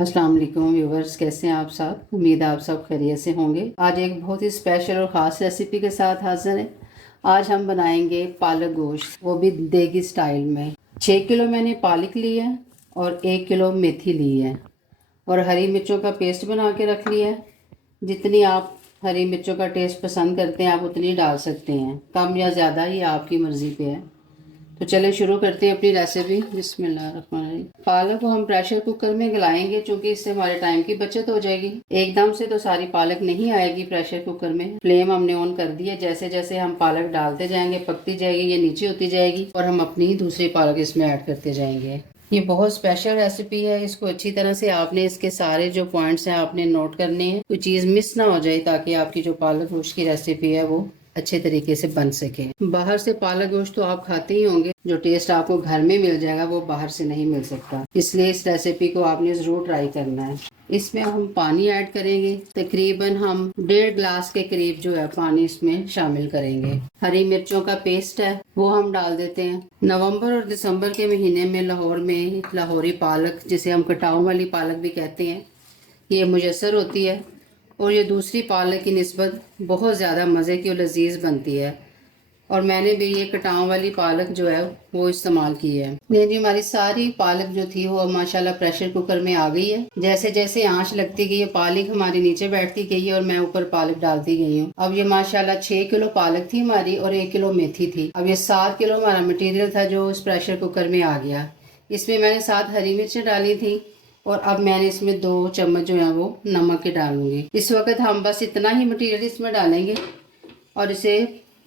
अस्सलाम वालेकुम व्यूवर्स, कैसे हैं आप सब। उम्मीद है आप सब खैरियत से होंगे। आज एक बहुत ही स्पेशल और ख़ास रेसिपी के साथ हाजिर हैं। आज हम बनाएंगे पालक गोश्त, वो भी देगी स्टाइल में। 6 किलो मैंने पालक ली है और 1 किलो मेथी ली है और हरी मिर्चों का पेस्ट बना के रख लिया है। जितनी आप हरी मिर्चों का टेस्ट पसंद करते हैं आप उतनी डाल सकते हैं, कम या ज़्यादा ये आपकी मर्ज़ी पे है। तो चले शुरू करते हैं अपनी रेसिपी। बिस्मिल्लाहिर्रहमानिर्रहीम। पालक को हम प्रेशर कुकर में गलाएंगे क्योंकि इससे हमारे टाइम की बचत हो जाएगी। एकदम से तो सारी पालक नहीं आएगी प्रेशर कुकर में। फ्लेम हमने ऑन कर दी है। जैसे जैसे हम पालक डालते जाएंगे पकती जाएगी, ये नीचे होती जाएगी और हम अपनी दूसरी पालक इसमें ऐड करते जाएंगे। ये बहुत स्पेशल रेसिपी है। इसको अच्छी तरह से आपने इसके सारे जो पॉइंट्स हैं आपने नोट करने हैं, कोई चीज़ मिस ना हो जाए, ताकि आपकी जो पालक गोश्त की रेसिपी है वो अच्छे तरीके से बन सके। बाहर से पालक गोश्त तो आप खाते ही होंगे, जो टेस्ट आपको घर में मिल जाएगा वो बाहर से नहीं मिल सकता। इसलिए इस रेसिपी को आपने जरूर ट्राई करना है। इसमें हम पानी ऐड करेंगे, तकरीबन हम 1.5 गिलास के करीब जो है पानी इसमें शामिल करेंगे। हरी मिर्चों का पेस्ट है वो हम डाल देते हैं। नवंबर और दिसंबर के महीने में लाहौर में लाहौरी पालक, जिसे हम कटाऊ वाली पालक भी कहते हैं, ये मुयस्सर होती है और ये दूसरी पालक की निस्बत बहुत ज़्यादा मज़े की और लजीज बनती है। और मैंने भी ये कटाव वाली पालक जो है वो इस्तेमाल की है। ये जी हमारी सारी पालक जो थी वो माशाल्लाह प्रेशर कुकर में आ गई है। जैसे जैसे आंच लगती गई है पालक हमारी नीचे बैठती गई है और मैं ऊपर पालक डालती गई हूँ। अब ये माशाल्लाह 6 किलो पालक थी हमारी और 1 किलो मेथी थी। अब ये 7 किलो हमारा मटीरियल था जो उस प्रेशर कुकर में आ गया। इसमें मैंने 7 हरी मिर्चें डाली थी और अब मैंने इसमें 2 चम्मच जो है वो नमक के डालूंगी। इस वक्त हम बस इतना ही मटेरियल इसमें डालेंगे और इसे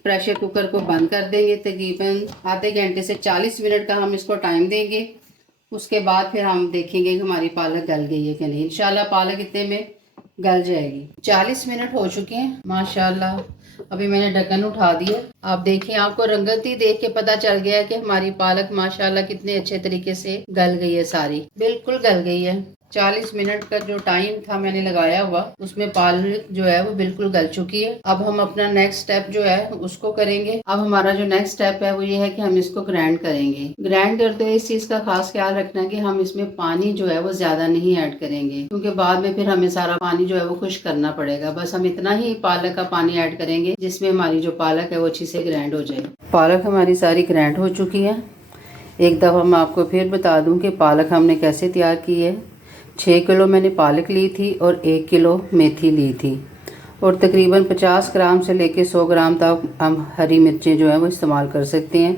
प्रेशर कुकर को बंद कर देंगे। तकरीबन आधे घंटे से 40 मिनट का हम इसको टाइम देंगे। उसके बाद फिर हम देखेंगे कि हमारी पालक गल गई है कि नहीं। इंशाल्लाह पालक इतने में गल जाएगी। 40 मिनट हो चुके हैं माशाल्लाह। अभी मैंने ढक्कन उठा दिया। आप देखिए, आपको रंगत ही देख के पता चल गया है कि हमारी पालक माशाल्लाह कितने अच्छे तरीके से गल गई है। सारी बिल्कुल गल गई है। 40 मिनट का जो टाइम था मैंने लगाया हुआ, उसमें पालक जो है वो बिल्कुल गल चुकी है। अब हम अपना नेक्स्ट स्टेप जो है उसको करेंगे। अब हमारा जो नेक्स्ट स्टेप है वो ये है कि हम इसको ग्राइंड करेंगे। ग्राइंड करते हुए इस चीज का खास ख्याल रखना है कि हम इसमें पानी जो है वो ज्यादा नहीं ऐड करेंगे, क्योंकि बाद में फिर हमें सारा पानी जो है वो खुश्क करना पड़ेगा। बस हम इतना ही पालक का पानी ऐड करेंगे जिसमें हमारी जो पालक है वो अच्छी से ग्राइंड हो जाए। पालक हमारी सारी ग्राइंड हो चुकी है। एक दफ़ा मैं आपको फिर बता दूं कि पालक हमने कैसे तैयार की है। 6 किलो मैंने पालक ली थी और 1 किलो मेथी ली थी और तकरीबन 50 ग्राम से लेके 100 ग्राम तक हम हरी मिर्चें जो हैं वो इस्तेमाल कर सकते हैं।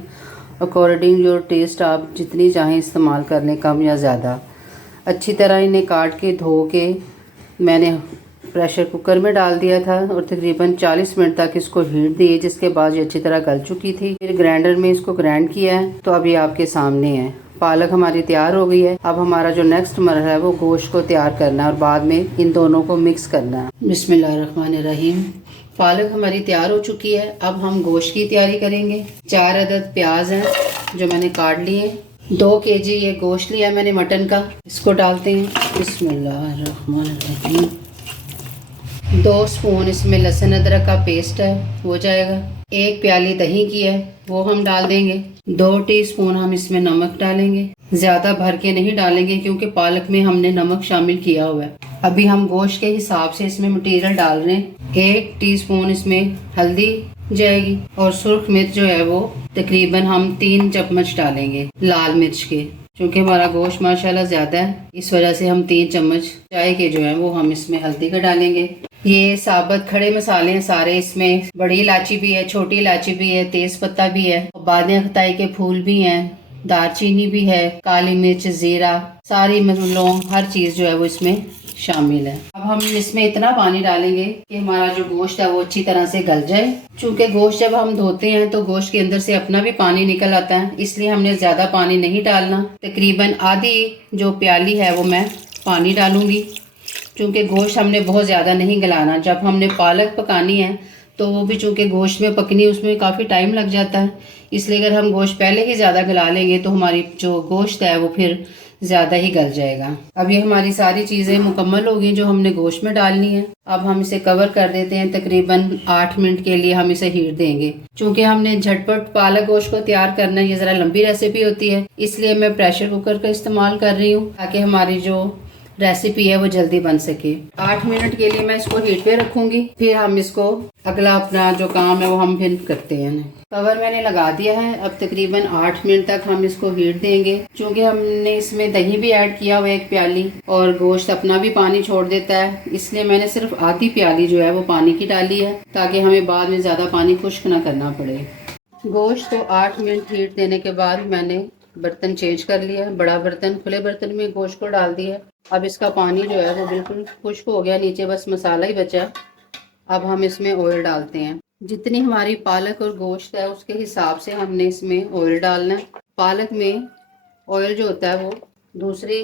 अकॉर्डिंग योर टेस्ट आप जितनी चाहें इस्तेमाल कर लें, कम या ज़्यादा। अच्छी तरह इन्हें काट के धो के मैंने प्रेशर कुकर में डाल दिया था और तकरीबन 40 मिनट तक इसको हीट दिए, जिसके बाद ये अच्छी तरह गल चुकी थी। फिर ग्राइंडर में इसको ग्राइंड किया है तो अब ये आपके सामने है। पालक हमारी तैयार हो गई है। अब हमारा जो नेक्स्ट मरहला है वो गोश्त को तैयार करना है और बाद में इन दोनों को मिक्स करना है। बिस्मिल्लाहिर्रहमानिर्रहीम। पालक हमारी तैयार हो चुकी है। अब हम गोश्त की तैयारी करेंगे। 4 अदद प्याज हैं जो मैंने काट लिए। 2 kg ये गोश्त लिया मैंने मटन का। इसको डालते हैं। बिस्मिल्लाहिर्रहमानिर्रहीम। 2 स्पून इसमें लहसुन अदरक का पेस्ट है वो जाएगा। 1 प्याली दही की है वो हम डाल देंगे। 2 टीस्पून हम इसमें नमक डालेंगे। ज्यादा भर के नहीं डालेंगे क्योंकि पालक में हमने नमक शामिल किया हुआ है। अभी हम गोश्त के हिसाब से इसमें मटेरियल डाल रहे हैं। 1 टीस्पून इसमें हल्दी जाएगी और सुर्ख मिर्च जो है वो तकरीबन हम 3 चम्मच डालेंगे लाल मिर्च के। क्योंकि हमारा गोश्त माशाल्लाह ज्यादा है इस वजह से हम 3 चम्मच चाय के जो है वो हम इसमें हल्दी का डालेंगे। ये साबुत खड़े मसाले हैं सारे। इसमें बड़ी इलायची भी है, छोटी इलायची भी है, तेज पत्ता भी है, बादे खताई के फूल भी हैं, दालचीनी भी है, काली मिर्च, जीरा, सारी लौंग, हर चीज जो है वो इसमें शामिल है। अब हम इसमें इतना पानी डालेंगे कि हमारा जो गोश्त है वो अच्छी तरह से गल जाए। चूंकि गोश्त जब हम धोते हैं तो गोश्त के अंदर से अपना भी पानी निकल आता है, इसलिए हमने ज्यादा पानी नहीं डालना। तकरीबन आधी जो प्याली है वो मैं पानी डालूंगी, चूँकि गोश्त हमने बहुत ज़्यादा नहीं गलाना। जब हमने पालक पकानी है तो वो भी चूँकि गोश्त में पकनी उसमें काफ़ी टाइम लग जाता है, इसलिए अगर हम गोश्त पहले ही ज़्यादा गला लेंगे तो हमारी जो गोश्त है वो फिर ज़्यादा ही गल जाएगा। अब ये हमारी सारी चीज़ें मुकम्मल हो गई जो हमने गोश्त में डालनी है। अब हम इसे कवर कर देते हैं। तकरीबन 8 मिनट के लिए हम इसे हीट देंगे। चूँकि हमने झटपट पालक गोश्त को तैयार करना है, ये ज़रा लंबी रेसिपी होती है, इसलिए मैं प्रेशर कुकर का इस्तेमाल कर रही हूँ ताकि हमारी जो रेसिपी है वो जल्दी बन सके। 8 मिनट के लिए मैं इसको हीट पे रखूंगी, फिर हम इसको अगला अपना जो काम है वो हम फिर करते हैं। कवर मैंने लगा दिया है। अब तकरीबन 8 मिनट तक हम इसको हीट देंगे। चूँकि हमने इसमें दही भी ऐड किया हुआ है 1 प्याली, और गोश्त अपना भी पानी छोड़ देता है, इसलिए मैंने सिर्फ आधी प्याली जो है वो पानी की डाली है, ताकि हमें बाद में ज़्यादा पानी खुश्क ना करना पड़े। गोश्त को 8 मिनट हीट देने के बाद मैंने बर्तन चेंज कर लिया। बड़ा बर्तन, खुले बर्तन में गोश्त को डाल दिया। अब इसका पानी जो है वो बिल्कुल खुश्क हो गया, नीचे बस मसाला ही बचा। अब हम इसमें ऑयल डालते हैं। जितनी हमारी पालक और गोश्त है उसके हिसाब से हमने इसमें ऑयल डालना है। पालक में ऑयल जो होता है वो दूसरी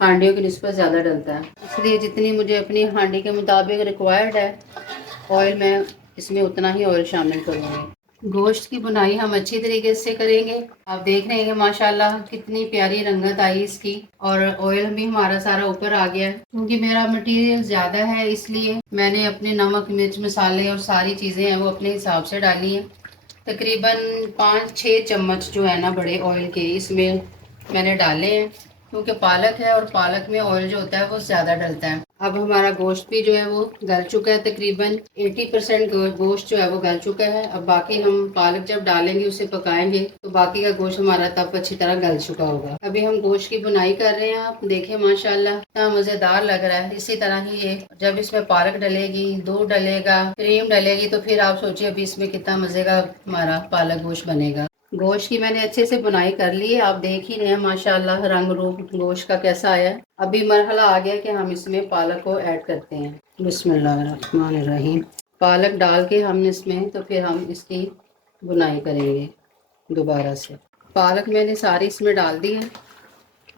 हांडियों की निस्बत ज़्यादा डलता है, इसलिए जितनी मुझे अपनी हांडी के मुताबिक रिक्वायर्ड है ऑयल, मैं इसमें उतना ही ऑयल शामिल करूँगी। गोश्त की बुनाई हम अच्छी तरीके से करेंगे। आप देख रहे हैं कि माशाल्लाह कितनी प्यारी रंगत आई इसकी, और ऑयल भी हमारा सारा ऊपर आ गया है। क्योंकि मेरा मटेरियल ज़्यादा है इसलिए मैंने अपने नमक मिर्च मसाले और सारी चीज़ें हैं वो अपने हिसाब से डाली हैं। तकरीबन 5-6 चम्मच जो है ना बड़े ऑयल के इसमें मैंने डाले हैं, क्योंकि पालक है और पालक में ऑयल जो होता है वो ज़्यादा डलता है। अब हमारा गोश्त भी जो है वो गल चुका है। तकरीबन 80% गोश्त जो है वो गल चुका है। अब बाकी हम पालक जब डालेंगे उसे पकाएंगे तो बाकी का गोश्त हमारा तब अच्छी तरह गल चुका होगा। अभी हम गोश्त की बुनाई कर रहे हैं। आप देखें माशाल्लाह कितना मज़ेदार लग रहा है। इसी तरह ही ये जब इसमें पालक डलेगी, दूध डलेगा, क्रीम डलेगी, तो फिर आप सोचिए अभी इसमें कितना मज़े का हमारा पालक गोश्त बनेगा। गोश्त की मैंने अच्छे से बुनाई कर ली है। आप देख ही रहे हैं माशाल्लाह रंग रूप गोश्त का कैसा आया है। अभी मरहला आ गया कि हम इसमें पालक को ऐड करते हैं। बिस्मिल्लाहिर्रहमानिर्रहीम। पालक डाल के हम इसमें तो फिर हम इसकी बुनाई करेंगे दोबारा से। पालक मैंने सारी इसमें डाल दी है।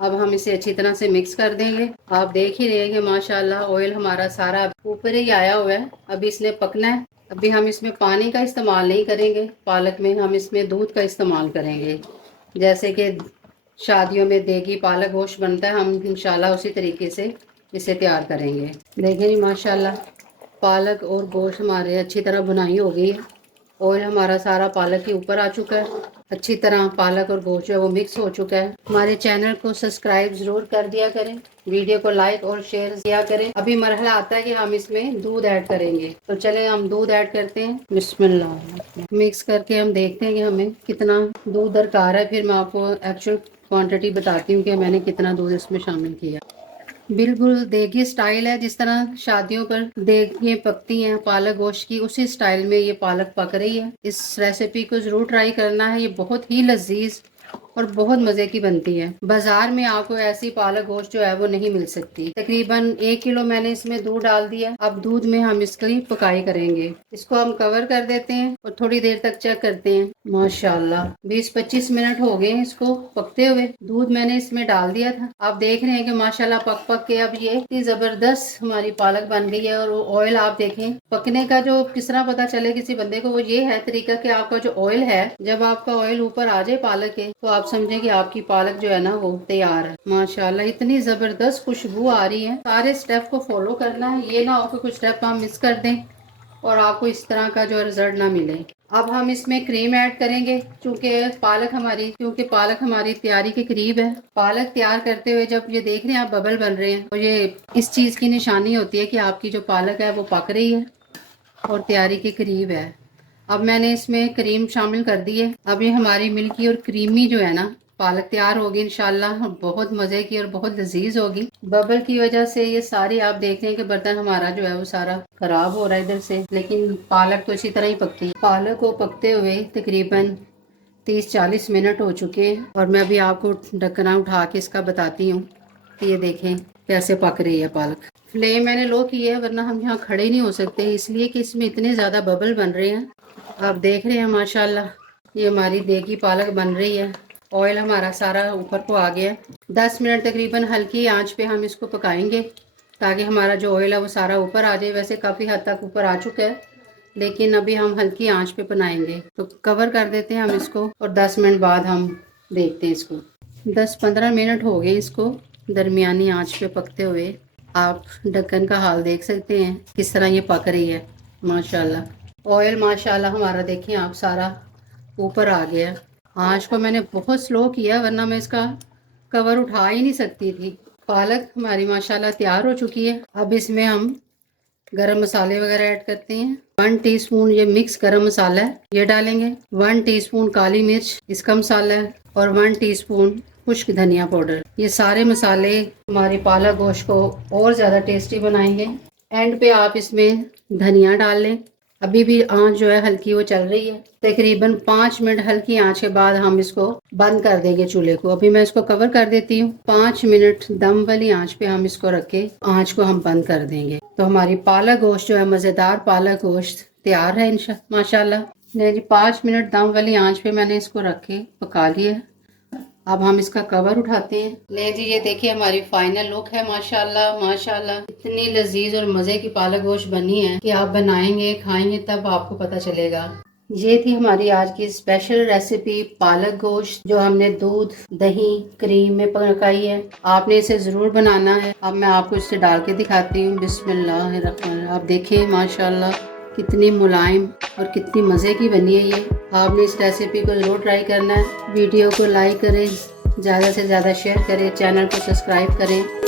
अब हम इसे अच्छी तरह से मिक्स कर देंगे। आप देख ही रहे हैं कि माशाल्लाह ऑयल हमारा सारा ऊपर ही आया हुआ है। अभी इसने पकना है। अभी हम इसमें पानी का इस्तेमाल नहीं करेंगे, पालक में हम इसमें दूध का इस्तेमाल करेंगे। जैसे कि शादियों में देगी पालक गोश्त बनता है, हम इंशाल्लाह उसी तरीके से इसे तैयार करेंगे। देखें जी माशाल्लाह पालक और गोश्त हमारे अच्छी तरह बुनाई हो गई है। ऑयल हमारा सारा पालक के ऊपर आ चुका है। अच्छी तरह पालक और गोश्त जो है वो मिक्स हो चुका है। हमारे चैनल को सब्सक्राइब ज़रूर कर दिया करें, वीडियो को लाइक और शेयर किया करें। अभी मरहला आता है कि हम इसमें दूध ऐड करेंगे, तो चले हम दूध ऐड करते हैं। बिस्मिल्लाह। मिक्स करके हम देखते हैं कि हमें कितना दूध दरकार है, फिर मैं आपको एक्चुअल क्वांटिटी बताती हूँ कि मैंने कितना दूध इसमें शामिल किया। बिल्कुल देगी स्टाइल है, जिस तरह शादियों पर देगियाँ पकती हैं पालक गोश्त की, उसी स्टाइल में ये पालक पक रही है। इस रेसिपी को ज़रूर ट्राई करना है, ये बहुत ही लजीज और बहुत मज़े की बनती है। बाजार में आपको ऐसी पालक गोश्त जो है वो नहीं मिल सकती। तकरीबन 1 किलो मैंने इसमें दूध डाल दिया। अब दूध में हम इसकी पकाई करेंगे। इसको हम कवर कर देते हैं और थोड़ी देर तक चेक करते हैं। माशाल्लाह 20-25 मिनट हो गए इसको पकते हुए। दूध मैंने इसमें डाल दिया था। आप देख रहे हैं कि माशाल्लाह पक पक के अब ये जबरदस्त हमारी पालक बन गई है। और ऑयल आप देखें पकने का जो किस तरह पता चले किसी बंदे को, वो ये है तरीका कि आपका जो ऑयल है, जब आपका ऑयल ऊपर आ जाए पालक के, तो आप समझें कि आपकी पालक जो है ना वो तैयार है। माशाल्लाह इतनी जबरदस्त खुशबू आ रही है। सारे स्टेप को फॉलो करना है, ये ना हो कि कुछ स्टेप हम मिस कर दें और आपको इस तरह का जो रिजल्ट ना मिले। अब हम इसमें क्रीम ऐड करेंगे, क्योंकि पालक हमारी तैयारी के करीब है। पालक तैयार करते हुए जब ये देख रहे हैं आप बबल बन रहे हैं, तो ये इस चीज़ की निशानी होती है कि आपकी जो पालक है वो पक रही है और तैयारी के करीब है। अब मैंने इसमें क्रीम शामिल कर दी है। अब ये हमारी मिल्की और क्रीमी जो है ना पालक तैयार होगी इंशाल्लाह, बहुत मज़े की और बहुत लजीज होगी। बबल की वजह से ये सारी आप देख रहे हैं कि बर्तन हमारा जो है वो सारा खराब हो रहा है इधर से, लेकिन पालक तो इसी तरह ही पकती है। पालक को पकते हुए तकरीबन 30-40 मिनट हो चुके हैं और मैं अभी आपको ढक्कना उठा के इसका बताती हूँ कि ये देखें कैसे पक रही है पालक। फ्लेम मैंने लो की है, वरना हम यहाँ खड़े नहीं हो सकते, इसलिए कि इसमें इतने ज़्यादा बबल बन रहे हैं। आप देख रहे हैं माशाल्लाह ये हमारी देगी पालक बन रही है। ऑयल हमारा सारा ऊपर को आ गया। 10 मिनट तकरीबन हल्की आंच पे हम इसको पकाएंगे, ताकि हमारा जो ऑयल है वो सारा ऊपर आ जाए। वैसे काफ़ी हद तक ऊपर आ चुका है, लेकिन अभी हम हल्की आंच पे बनाएंगे। तो कवर कर देते हैं हम इसको और 10 मिनट बाद हम देखते हैं इसको। 10-15 मिनट हो गए इसको दरमियानी आंच पे पकते हुए। आप ढक्कन का हाल देख सकते हैं किस तरह ये पक रही है। माशाल्लाह ऑयल माशाल्लाह हमारा देखें आप सारा ऊपर आ गया। आंच को मैंने बहुत स्लो किया, वरना मैं इसका कवर उठा ही नहीं सकती थी। पालक हमारी माशाल्लाह तैयार हो चुकी है। अब इसमें हम गरम मसाले वगैरह ऐड करते हैं। 1 टीस्पून ये मिक्स गरम मसाला है, ये डालेंगे। 1 टीस्पून काली मिर्च, इसका मसाला है। और 1 टीस्पून खुश्क धनिया पाउडर। ये सारे मसाले हमारी पालक गोश्त को और ज़्यादा टेस्टी बनाएंगे। एंड पे आप इसमें धनिया डाल लें। अभी भी आंच जो है हल्की वो चल रही है। तकरीबन 5 मिनट हल्की आंच के बाद हम इसको बंद कर देंगे चूल्हे को। अभी मैं इसको कवर कर देती हूँ। 5 मिनट दम वाली आंच पे हम इसको रख के आंच को हम बंद कर देंगे। तो हमारी पालक गोश्त जो है, मज़ेदार पालक गोश्त तैयार है माशाल्लाह। नहीं जी, 5 मिनट दम वाली आंच पे मैंने इसको रख के पका लिया। अब हम इसका कवर उठाते हैं। ले जी, ये देखिए हमारी फाइनल लुक है। माशाल्लाह माशाल्लाह, इतनी लजीज और मज़े की पालक गोश्त बनी है कि आप बनाएंगे खाएंगे तब आपको पता चलेगा। ये थी हमारी आज की स्पेशल रेसिपी पालक गोश्त, जो हमने दूध, दही, क्रीम में पकाई है। आपने इसे ज़रूर बनाना है। अब मैं आपको इसे डाल के दिखाती हूँ। बिस्मिल्लाह। आप देखें माशाल्लाह कितनी मुलायम और कितनी मज़े की बनी है ये। आपने इस रेसिपी को ज़रूर ट्राई करना है। वीडियो को लाइक करें, ज़्यादा से ज़्यादा शेयर करें, चैनल को सब्सक्राइब करें।